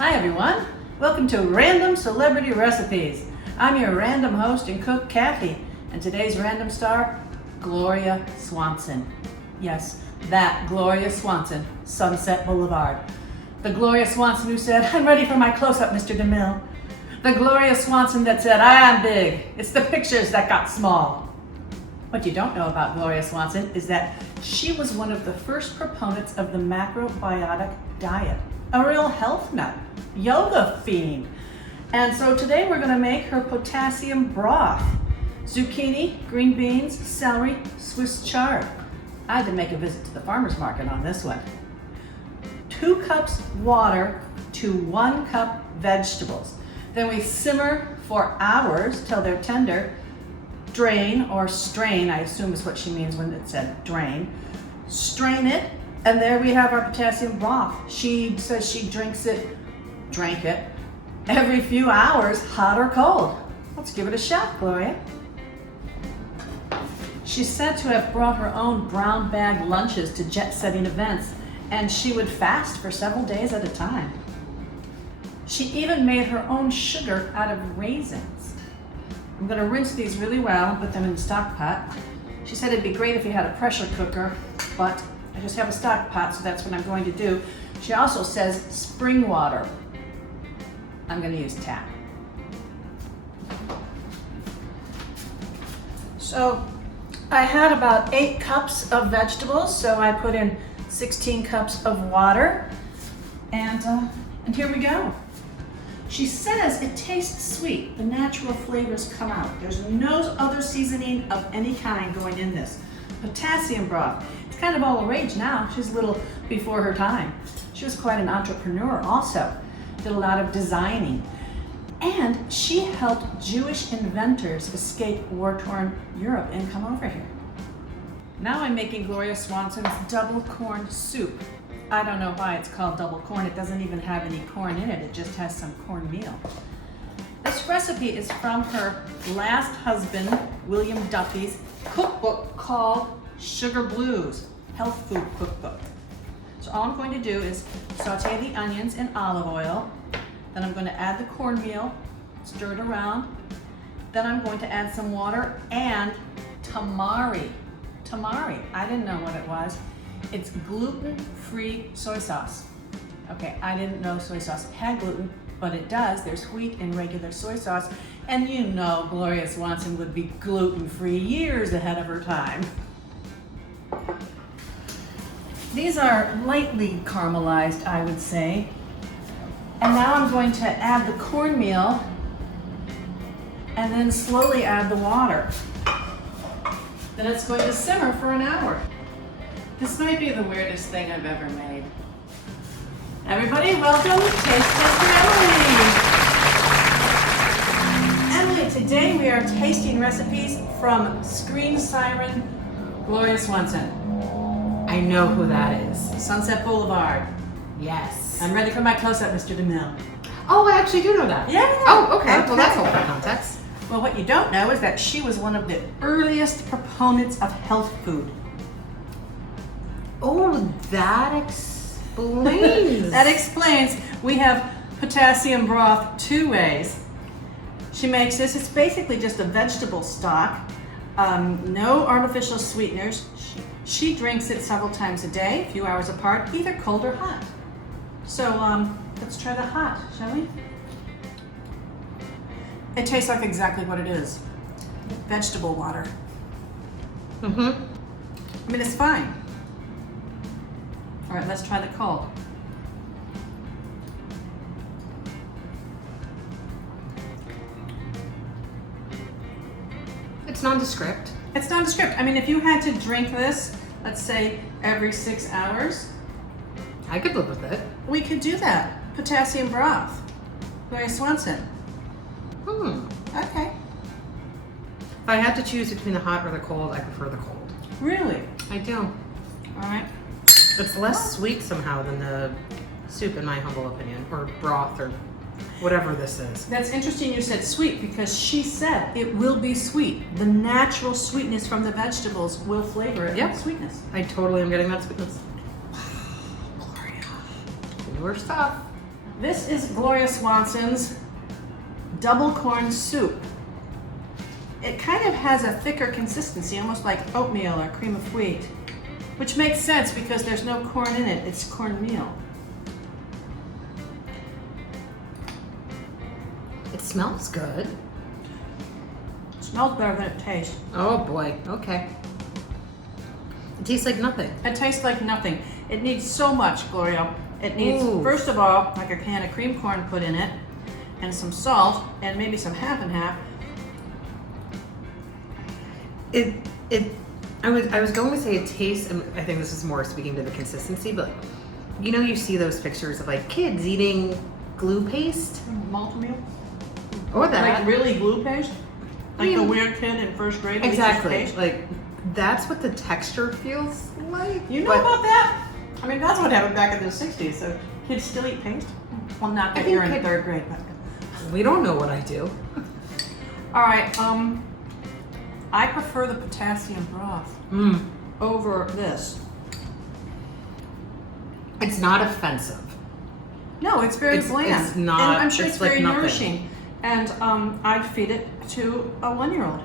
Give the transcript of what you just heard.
Hi everyone, welcome to Random Celebrity Recipes. I'm your random host and cook, Kathy, and today's random star, Gloria Swanson. Yes, that Gloria Swanson, Sunset Boulevard. The Gloria Swanson who said, "I'm ready for my close-up, Mr. DeMille." The Gloria Swanson that said, "I am big. It's the pictures that got small." What you don't know about Gloria Swanson is that she was one of the first proponents of the macrobiotic diet, a real health nut, yoga fiend. And so today we're going to make her potassium broth. Zucchini, green beans, celery, Swiss chard. I had to make a visit to the farmer's market on this one. 2 cups water to 1 cup vegetables. Then we simmer for hours till they're tender. Drain or strain, I assume is what she means when it said drain. Strain it, and there we have our potassium broth. She says she drank it every few hours, hot or cold. Let's give it a shot, Gloria. She's said to have brought her own brown bag lunches to jet-setting events, and she would fast for several days at a time. She even made her own sugar out of raisins. I'm going to rinse these really well and put them in the stock pot. She said it'd be great if you had a pressure cooker, but I just have a stock pot, so that's what I'm going to do. She also says spring water. I'm going to use tap. So I had about 8 cups of vegetables, so I put in 16 cups of water, and here we go. She says it tastes sweet. The natural flavors come out. There's no other seasoning of any kind going in this. Potassium broth. It's kind of all the rage now. She's a little before her time. She was quite an entrepreneur also. Did a lot of designing. And she helped Jewish inventors escape war-torn Europe and come over here. Now I'm making Gloria Swanson's double corn soup. I don't know why it's called double corn. It doesn't even have any corn in it. It just has some cornmeal. This recipe is from her last husband, William Duffy's cookbook called Sugar Blues, health food cookbook. So all I'm going to do is saute the onions in olive oil. Then I'm going to add the cornmeal, stir it around. Then I'm going to add some water and tamari. Tamari, I didn't know what it was. It's gluten-free soy sauce. Okay, I didn't know soy sauce had gluten, but it does. There's wheat in regular soy sauce. And you know Gloria Swanson would be gluten-free years ahead of her time. These are lightly caramelized, I would say. And now I'm going to add the cornmeal and then slowly add the water. Then it's going to simmer for an hour. This might be the weirdest thing I've ever made. Everybody, welcome to Taste Tester Emily. Emily, today we are tasting recipes from Screen Siren Gloria Swanson. I know who that is. Sunset Boulevard. Yes. I'm ready for my close-up, Mr. DeMille. Oh, I actually do know that. Yeah. Oh, okay. Well, that's helpful context. Well, what you don't know is that she was one of the earliest proponents of health food. Oh, that explains. That explains. We have potassium broth 2 ways. She makes this. It's basically just a vegetable stock. No artificial sweeteners. She drinks it several times a day, a few hours apart, either cold or hot. So let's try the hot, shall we? It tastes like exactly what it is. Vegetable water. Mm-hmm. I mean, it's fine. All right, let's try the cold. It's nondescript. It's nondescript. I mean, if you had to drink this, let's say every 6 hours, I could live with it. we could do that. Potassium broth. Gloria Swanson. Okay. If I had to choose between the hot or the cold, I prefer the cold. Really? I do. All right. It's less sweet somehow than the soup, in my humble opinion, or broth, or whatever this is. That's interesting you said sweet, because she said it will be sweet. The natural sweetness from the vegetables will flavor it with sweetness. I totally am getting that sweetness. Gloria. Newer stuff. This is Gloria Swanson's double corn soup. It kind of has a thicker consistency, almost like oatmeal or cream of wheat, which makes sense because there's no corn in it, it's cornmeal. It smells good. It smells better than it tastes. Oh boy, okay. It tastes like nothing. It tastes like nothing. It needs so much, Gloria. It needs, Ooh. first of all, like a can of cream corn put in it, and some salt, and maybe some half and half. I was going to say it tastes, and I think this is more speaking to the consistency, but you know, you see those pictures of like kids eating glue paste? Maltmeal? Or that. Like really glue paste? Like I mean, the weird kid in first grade? who eats his Exactly. paste? Like, that's what the texture feels like. You know but about that? I mean, that's what happened back in the 60s. So kids still eat paste? Well, not that I think you're in third grade, but. we don't know what I do. All right, I prefer the potassium broth over this. It's not offensive. No, it's very It's- bland. it's not- And I'm sure it's it's like very nothing. nourishing. And I'd feed it to a 1-year-old.